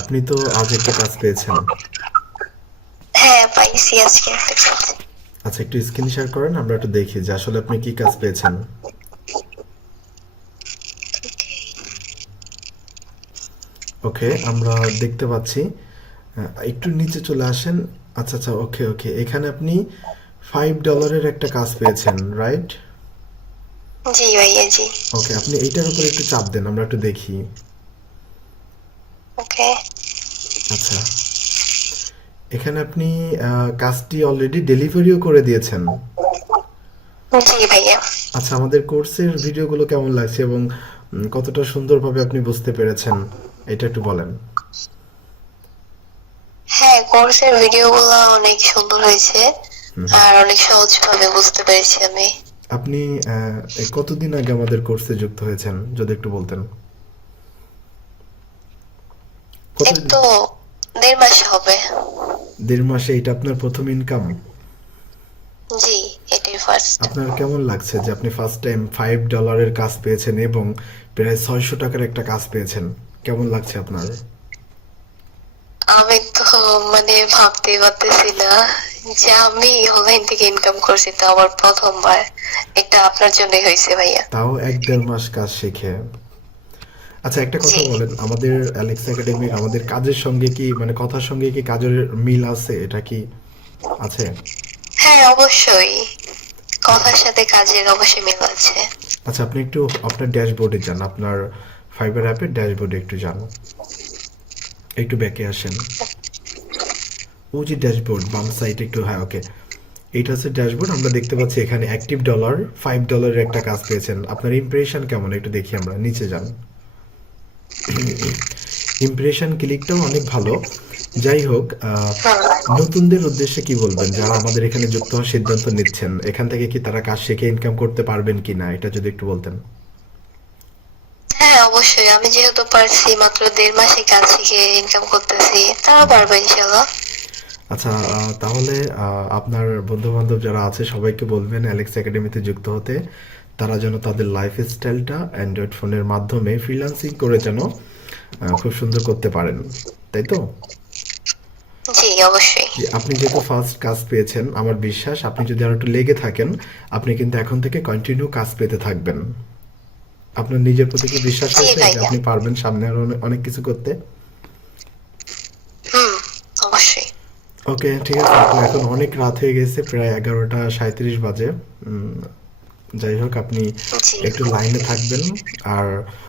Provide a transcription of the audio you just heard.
আপনি তো আজ একটা কাজ পেয়েছেন। হ্যাঁ, পাইছি আজকে একটা কাজ। আচ্ছা, একটু স্ক্রিন শেয়ার করেন, আমরা একটু দেখি যে আসলে আপনি কি কাজ পেয়েছেন। ওকে, আমরা দেখতে পাচ্ছি। একটু নিচে চলে আসেন। আচ্ছা আচ্ছা, ওকে ওকে, এখানে আপনি $5 একটা কাজ পেয়েছেন, রাইট? জি ভাইয়া, জি। ওকে, আপনি এইটার উপর একটু চাপ দেন, আমরা একটু দেখি। ওকে। আচ্ছা, এখানে আপনি কাজটি অলরেডি ডেলিভারিও করে দিয়েছেন। জি ভাইয়া। আচ্ছা, আমাদের কোর্সের ভিডিওগুলো কেমন লাগছে এবং কতটা সুন্দরভাবে আপনি বুঝতে পেরেছেন, এটা একটু বলেন। হ্যাঁ, কোর্সের ভিডিওগুলো অনেক সুন্দর হয়েছে আর অনেক সহজভাবে বুঝতে পেরেছি আমি। আপনি কতদিন আগে আমাদের কোর্সে যুক্ত হয়েছেন, যদি একটু বলতেন। এই কতদিন? তো 1.5 মাস হবে। 1.5 মাসে এটা আপনার প্রথম ইনকাম? জি, এটাই ফার্স্ট। আপনার কেমন লাগছে যে আপনি ফার্স্ট টাইম $5 কাজ পেয়েছেন এবং প্রায় $600 একটা কাজ পেয়েছেন? কেমন লাগছে আপনার? আমি তো মানে ভাবতেই পারতেছি না যে আমি অনলাইন থেকে ইনকাম করছি, তো আমার প্রথমবার। এটা আপনার জন্যই হয়েছে ভাইয়া। তাও 1-1.5 মাস কাজ শিখে। আচ্ছা, একটা জি। কথা বলেন, আমাদের অ্যালেক্স একাডেমির আমাদের কাজের সঙ্গে কি, মানে কথার সঙ্গে কি কাজের মিল আছে, এটা কি আছে? হ্যাঁ, অবশ্যই। কথার সাথে কাজের অবশ্যই মিল আছে। আচ্ছা, আপনি একটু আপনার ড্যাশবোর্ডে যান, আপনার ফাইবার অ্যাপের ড্যাশবোর্ডে একটু যান, একটু ব্যাকে আসেন। ও যে ড্যাশবোর্ড বাম সাইডে একটু, হ্যাঁ ওকে, এইটা হচ্ছে ড্যাশবোর্ড। আমরা দেখতে পাচ্ছি এখানে অ্যাক্টিভ ডলার $5 একটা কাজ পেয়েছেন। আপনার ইমপ্রেশন কেমন একটু দেখি, আমরা নিচে যান। ইমপ্রেশন ক্লিকটাও অনেক ভালো। যাই হোক, নতুনদের উদ্দেশ্যে কি বলবেন যারা আমাদের এখানে যুক্ত হওয়ার সিদ্ধান্ত নিচ্ছেন, এখান থেকে কি তারা কাজ শিখে ইনকাম করতে পারবেন কি না, এটা যদি একটু বলতেন। হ্যাঁ, অবশ্যই। আমি যেহেতু পারছি, মাত্র 1.5 মাসে কাজ শিখে ইনকাম করতেছি, তারা পারবে ইনশাল্লাহ। আচ্ছা, তাহলে আপনার বন্ধু বান্ধব যারা আছে সবাইকে বলবেন অ্যালেক্স একাডেমিতে যুক্ত হতে। তারা যেন তাদের লাইফ স্টাইলটা অ্যান্ড্রয়েড ফোনের মাধ্যমে ফ্রিল্যান্সিং করে যেন খুব সুন্দর করতে পারেন, তাই তো? জি, অবশ্যই। জি, আপনি যেহেতু ফার্স্ট কাজ পেয়েছেন, আমার বিশ্বাস আপনি যদি আরো একটু লেগে থাকেন, আপনি কিন্তু এখন থেকে কন্টিনিউ কাজ পেতে থাকবেন। আপনার নিজের প্রতি কি বিশ্বাস জি হয়েছে যে ভাইয়া। আপনি পারবেন সামনে আরো অনেক কিছু করতে? হুম, অবশ্যই। ওকে, ঠিক আছে, আপু এখন অনেক রাত হয়ে গেছে, প্রায় 11টা 37 বাজে। উম, যাই হোক, আপনি জি। একটু লাইনে থাকবেন। আর